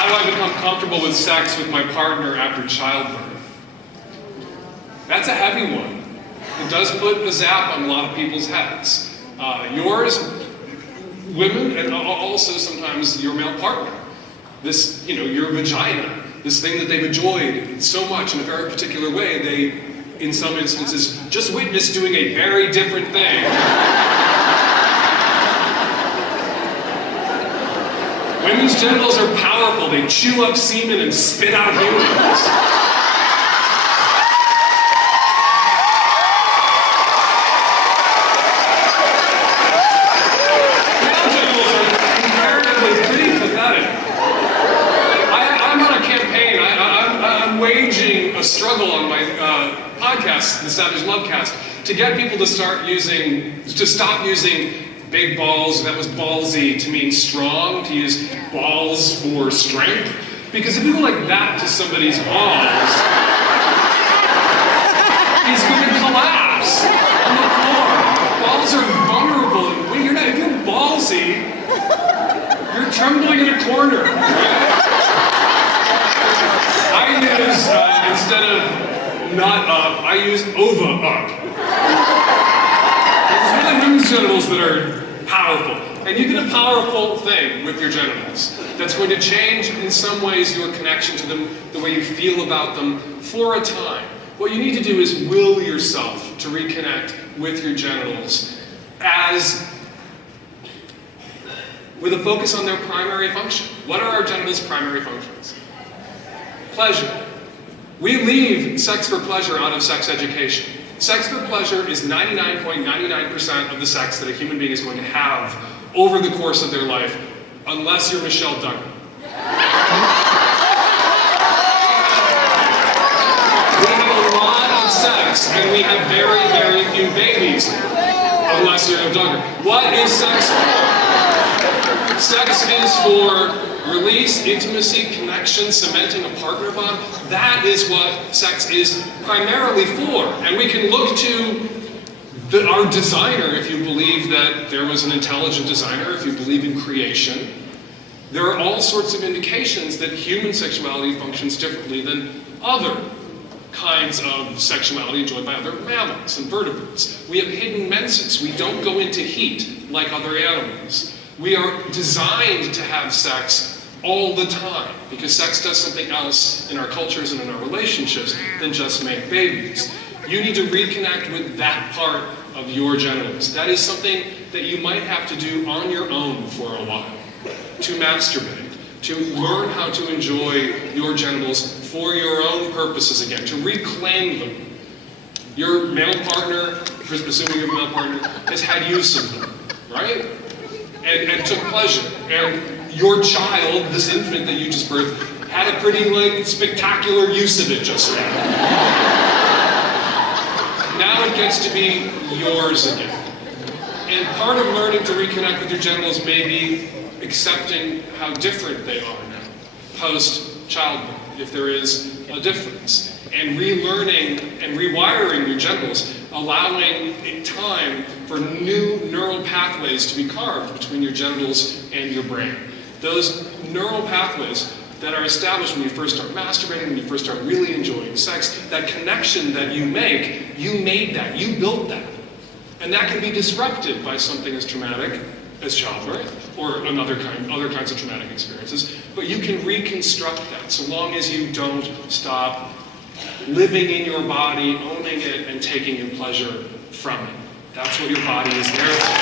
How do I become comfortable with sex with my partner after childbirth? That's a heavy one. It does put a zap on a lot of people's heads. Yours, women, and also sometimes your male partner. This, your vagina, this thing that they've enjoyed so much in a very particular way, they, in some instances, just witnessed doing a very different thing. Women's genitals are powerful. They chew up semen and spit out humans. A struggle on my podcast, the Savage Lovecast, to get people to stop using big balls, that was ballsy, to mean strong, to use balls for strength. Because if you go like that to somebody's balls, he's going to collapse on the floor. Balls are vulnerable. If you're ballsy, you're trembling in a corner. Right? I use, instead of not up, I use ova up. It's really women's genitals that are powerful. And you get a powerful thing with your genitals that's going to change in some ways your connection to them, the way you feel about them for a time. What you need to do is will yourself to reconnect with your genitals with a focus on their primary function. What are our genitals' primary functions? Pleasure. We leave sex for pleasure out of sex education. Sex for pleasure is 99.99% of the sex that a human being is going to have over the course of their life, unless you're Michelle Duggan. We have a lot of sex, and we have very, very few babies, unless you're Duggan. What is sex for? Sex is for release, intimacy, connection, cementing a partner bond. That is what sex is primarily for. And we can look to our designer, if you believe that there was an intelligent designer, if you believe in creation. There are all sorts of indications that human sexuality functions differently than other kinds of sexuality enjoyed by other mammals and vertebrates. We have hidden menses. We don't go into heat like other animals. We are designed to have sex all the time, because sex does something else in our cultures and in our relationships than just make babies. You need to reconnect with that part of your genitals. That is something that you might have to do on your own for a while. To masturbate, to learn how to enjoy your genitals for your own purposes again, to reclaim them. Your male partner, assuming your male partner, has had use of them, right? And took pleasure. And your child, this infant that you just birthed, had a pretty spectacular use of it just now. Now it gets to be yours again. And part of learning to reconnect with your genitals may be accepting how different they are now, post-childbirth, if there is a difference. And relearning and rewiring your genitals, allowing time for new neural pathways to be carved between your genitals and your brain. Those neural pathways that are established when you first start masturbating, when you first start really enjoying sex, that connection that you make, you made that, you built that. And that can be disrupted by something as traumatic as childbirth, or other kinds of traumatic experiences. But you can reconstruct that, so long as you don't stop living in your body, owning it, and taking your pleasure from it. That's what your body is there for.